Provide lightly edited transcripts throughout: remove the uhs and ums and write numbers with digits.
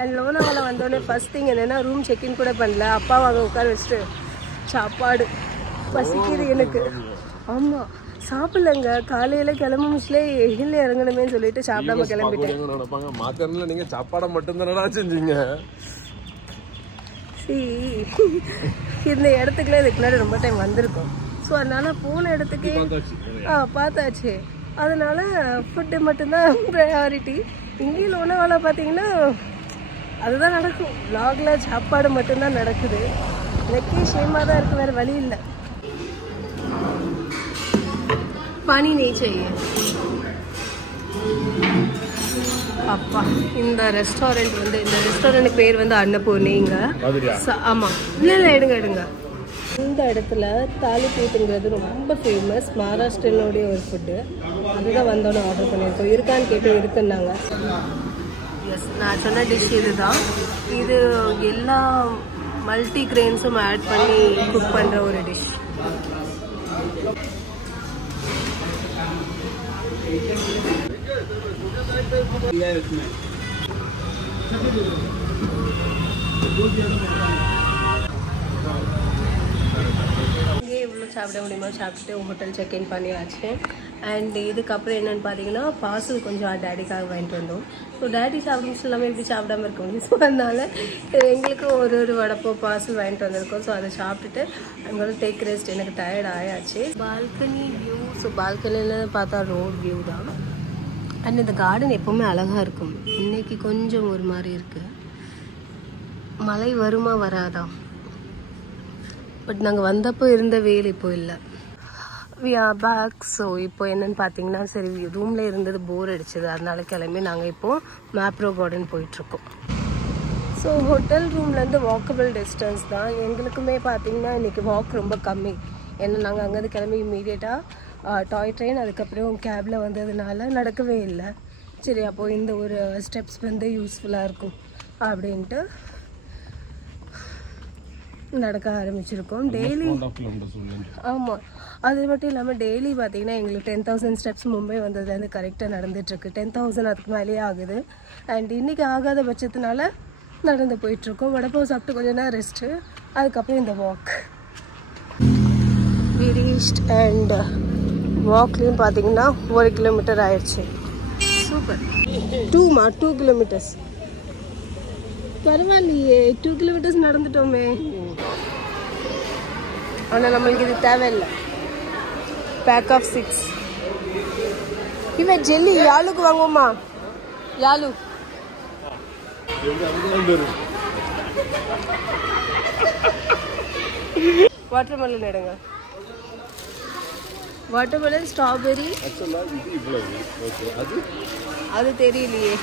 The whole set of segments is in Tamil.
அண்ட் லோனாவாலா வந்தோடனே ஃபர்ஸ்ட் திங் என்னென்னா ரூம் செக்இன் கூட பண்ணல. அப்பாவை அங்கே உட்கார வச்சுட்டு சாப்பாடு பசிக்குது எனக்கு. ஆமாம் சாப்பிடலங்க. காலையில் கிளம்புச்சுல ஹில் இறங்கணுமே சொல்லிட்டு சாப்பிடாம கிளம்பிட்டேன். மாத்தறதுல நீங்க சாப்பாடை மட்டும்தானடா செஞ்சீங்க. இந்த இடத்துக்குலாம் இதுக்கு முன்னாடி ரொம்ப டைம் வந்திருக்கோம். ஸோ அதனால போன இடத்துக்கு பார்த்தாச்சு. அதனால ஃபுட்டு மட்டும்தான் ப்ரையாரிட்டி. இங்கேயும் லோனாவாலா பார்த்தீங்கன்னா அதுதான் நடக்கும். vlogல சாப்பாடு மட்டும்தான் நடக்குது. எனக்கே ஷேமாக தான் இருக்குது, வேறு வழி இல்லை. पानी नहीं चाहिए அப்பா. இந்த ரெஸ்டாரண்ட் வந்து இந்த ரெஸ்டாரண்ட் பேர் வந்து அன்னபூர்ணிங்க. ஆமாம் இல்லை எடுங்க. இந்த இடத்துல தாலிபீட்டுங்கிறது ரொம்ப ஃபேமஸ். மகாராஷ்டிரனுடைய ஒரு ஃபுட்டு. அதுதான் வந்தோன்னு ஆர்டர் பண்ணியிருக்கோம். இருக்கான்னு கேட்டு இருக்குன்னாங்க. எஸ் நான் சொன்ன டிஷ் இதுதான். இது எல்லா மல்டி கிரெயின்ஸும் ஆட் பண்ணி குக் பண்ணுற ஒரு டிஷ். இங்கே இவ்வளோ சாப்பிட முடியுமோ சாப்பிட்டுட்டு ஹோட்டல் செக்இன் பண்ணியாச்சு. அண்ட் இதுக்கப்புறம் என்னென்னு பார்த்தீங்கன்னா பார்சல் கொஞ்சம் டேடிக்காக வாங்கிட்டு வந்தோம். ஸோ டேடி சாப்பிடும் எல்லாமே எப்படி சாப்பிடாம இருக்க முடியும். ஸோ அதனால எங்களுக்கு ஒரு வடப்போ பார்சல் வாங்கிட்டு வந்திருக்கோம். ஸோ அதை சாப்பிட்டுட்டு அங்கே டேக் ரெஸ்ட். எனக்கு டயர்ட் ஆயாச்சு. Balcony view. ஸோ பால்கனியில் பார்த்தா ரோட் வியூ தான். அண்ட் இந்த கார்டன் எப்போவுமே அழகாக இருக்கும். இன்னைக்கு கொஞ்சம் ஒரு மாதிரி இருக்குது. மழை வருமா வராதா? பட் நாங்கள் வந்தப்போ இருந்த வெயில் இப்போ இல்லை. We are back. ஸோ இப்போ என்னென்னு பார்த்தீங்கன்னா சரி ரூமில் இருந்தது போர் அடிச்சது. அதனால கிளம்பி நாங்கள் இப்போது மேப்ரோ கார்டன் போயிட்டுருக்கோம். ஸோ ஹோட்டல் ரூம்லேருந்து வாக்கபிள் டிஸ்டன்ஸ் தான். எங்களுக்குமே பார்த்தீங்கன்னா இன்றைக்கி வாக் ரொம்ப கம்மி. ஏன்னா நாங்கள் அங்கேருந்து கிளம்பி இம்மீடியட்டாக டாய் ட்ரெயின் அதுக்கப்புறம் கேபில் வந்ததுனால நடக்கவே இல்லை. சரி அப்போது இந்த ஒரு ஸ்டெப்ஸ் வந்து யூஸ்ஃபுல்லாக இருக்கும் அப்படின்ட்டு நடக்க ஆரம்பிச்சிருக்கோம். டெய்லி ஆமாம் அது மட்டும் இல்லாமல் டெய்லி பார்த்தீங்கன்னா எங்களுக்கு 10,000 ஸ்டெப்ஸ் மும்பை வந்ததுலேருந்து கரெக்டாக நடந்துகிட்ருக்கு. 10,000 அதுக்கு மேலேயே ஆகுது. அண்ட் இன்றைக்கி ஆகாத பட்சத்தினால நடந்து போயிட்டுருக்கோம். வடப்பாவை சாப்பிட்டு கொஞ்ச நேரம் ரெஸ்ட்டு, அதுக்கப்புறம் இந்த வாக் we reached. அண்ட் வாக்லேயும் பார்த்தீங்கன்னா 1 கிலோமீட்டர் ஆயிடுச்சு. சூப்பர். 2 கிலோமீட்டர்ஸ் பரவாயில்லையே. 2 கிலோமீட்டர்ஸ் நடந்துட்டோமே. ஆனால் நம்மளுக்கு இது தேவையில்லை. Pack of 6. இவன் ஜெல்லி யாழுக்கு வாங்குவோமா? யாழு வாட்டர்மெலன் எடுங்க. வாட்டர்மெலன் ஸ்ட்ராபெரி அது தெரியலையே.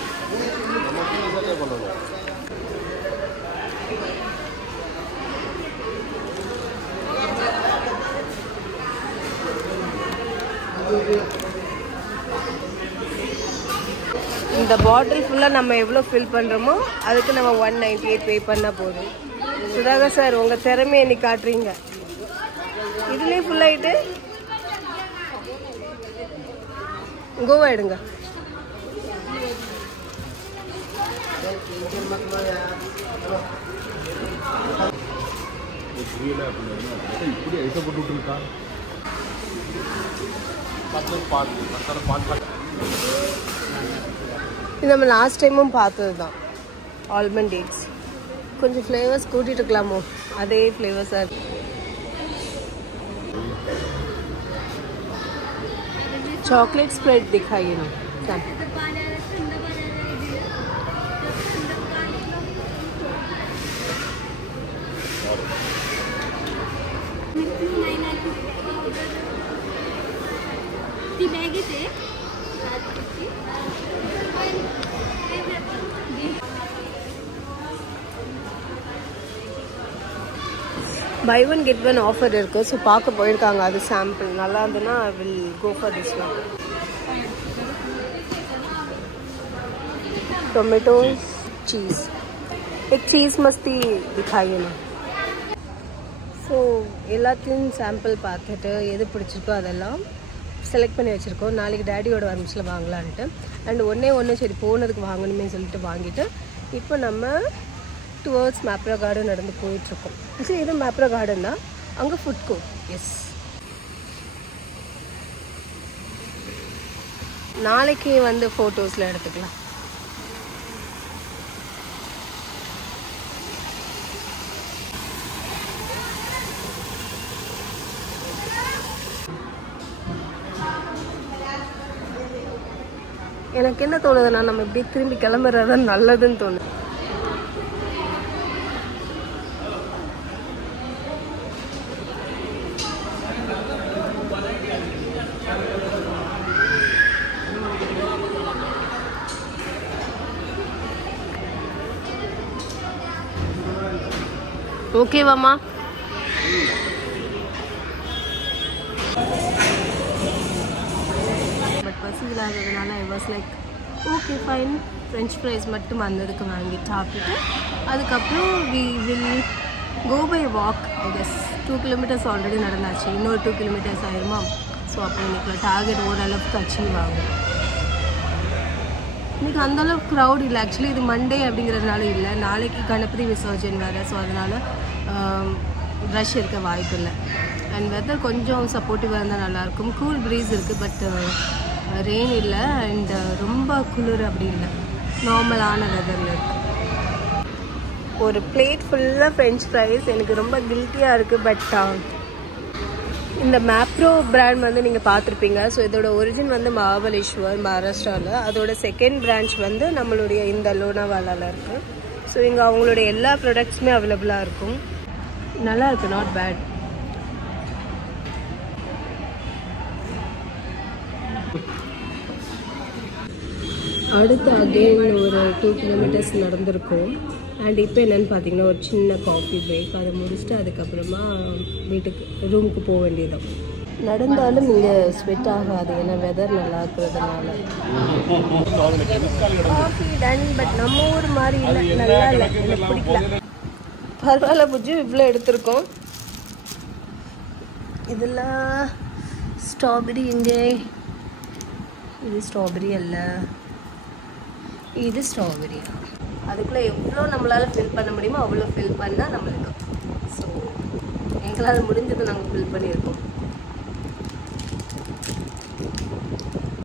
இந்த பாட்டில் ஃபுல்லாக நம்ம எவ்வளோ ஃபில் பண்ணுறோமோ அதுக்கு நம்ம 198 பே பண்ணால் போதும். சுதாகர் சார் உங்கள் திறமையை இன்னைக்கு காட்டுறீங்க. இதுலேயே ஃபுல்லாகிட்டு கோவா எடுங்க. இது நம்ம லாஸ்ட் டைமும் பார்த்தது தான். ஆல்மண்ட் டேட்ஸ் கொஞ்சம் ஃப்ளேவர்ஸ் கூட்டிகிட்டு இருக்கலாமோ? அதே ஃப்ளேவர்ஸாக இருக்கு. चॉकलेट स्प्रेड दिखाइए ना. Buy one get one offer இருக்குது. ஸோ பார்க்க போயிருக்காங்க. அது சாம்பிள் நல்லா இருந்ததுன்னா I will go for this one. Tomato cheese एक चीज़ मस्ती दिखाइए ना. ஸோ எல்லாத்தையும் சாம்பிள் பார்த்துட்டு எது பிடிச்சிருக்கோ அதெல்லாம் செலக்ட் பண்ணி வச்சுருக்கோம். நாளைக்கு டேடியோட வரமிச்சில் வாங்கலான்ட்டு. அண்ட் ஒன்று சரி போனதுக்கு வாங்கணுமே சொல்லிட்டு வாங்கிட்டு இப்போ நம்ம டுவர்ட்ஸ் மேப்ரா கார்டன் நடந்து போயிட்டுருக்கோம். ஆக்சுவலி இது மேப்ரா கார்டன் தான், அங்கே ஃபுட் கோர்ட். எஸ், நாளைக்கு வந்து ஃபோட்டோஸில் எடுத்துக்கலாம். எனக்கு என்ன தோணுதுன்னா நம்ம இப்படி திரும்பி கிளம்புறது நல்லதுன்னு தோணுது. ஓகேவாம்மா? பட் பஸ் இல்லாததுனால I was like okay fine, French fries மட்டும் வந்ததுக்கு வாங்கி சாப்பிட்டுட்டு அதுக்கப்புறம் we will go by walk. I guess 2 kilometers already நடந்தாச்சு, இன்னொரு 2 kilometers ஆயிருமா. ஸோ அப்போ இன்னைக்கு டார்கெட் ஓரளவுக்கு அச்சீவ் ஆகும். இன்றைக்கி அந்தளவுக்கு க்ரௌட் இல்லை. ஆக்சுவலி இது மண்டே அப்படிங்கிறதுனால இல்லை, நாளைக்கு கணபதி விசர்ஜன் வேறு. ஸோ அதனால் ரஷ் இருக்க வாய்ப்பு இல்லை. அண்ட் வெதர் கொஞ்சம் சப்போர்ட்டிவாக இருந்தால் நல்லாயிருக்கும். கூல் ப்ரீஸ் இருக்குது, பட் ரெயின் இல்லை அண்ட் ரொம்ப குளிர் அப்படி இல்லை, நார்மலான வெதரில் இருக்குது. ஒரு பிளேட் ஃபுல்லாக ஃப்ரெஞ்ச் ஃப்ரைஸ். எனக்கு ரொம்ப கில்ட்டியாக இருக்குது. பட் இந்த மேப்ரோ பிராண்ட் வந்து நீங்கள் பார்த்துருப்பீங்க. ஸோ இதோட ஒரிஜின் வந்து மகாபலேஸ்வர், மகாராஷ்டிராவில். அதோட செகண்ட் பிரான்ச் வந்து நம்மளுடைய இந்த லோனாவாலாவில் இருக்குது. ஸோ இங்கே அவங்களுடைய எல்லா ப்ராடக்ட்ஸுமே அவைலபிளாக இருக்கும். நல்லா இருக்குது, நாட் பேட். அடுத்து அகெயின் ஒரு 2 kilometers நடந்திருக்கும். அண்ட் இப்போ என்னென்னு பார்த்தீங்கன்னா ஒரு சின்ன காஃபி பிரேக், அதை முடிச்சுட்டு அதுக்கப்புறமா ரூமுக்கு போக வேண்டியதுதான். நடந்தாலும் இங்கே ஸ்வெட் ஆகாது, ஏன்னா வெதர் நல்லா இருக்கிறதுனால. காஃபி டன், பட் நம்ம ஊர் மாதிரி இல்லை, நல்லா இல்லை, எனக்கு பிடிக்கல. பரவாயில்ல புஜ்ஜு, இவ்வளோ எடுத்திருக்கோம். இதெல்லாம் ஸ்ட்ராபெரி. இங்கே இது ஸ்ட்ராபெரி அல்ல, இது ஸ்ட்ராபெரி. அதுக்குள்ளே எவ்வளோ நம்மளால் ஃபில் பண்ண முடியுமோ அவ்வளோ ஃபில் பண்ணால் நம்மளுக்கு. ஸோ எங்களால் முடிஞ்சதை நாங்கள் ஃபில் பண்ணியிருக்கோம்.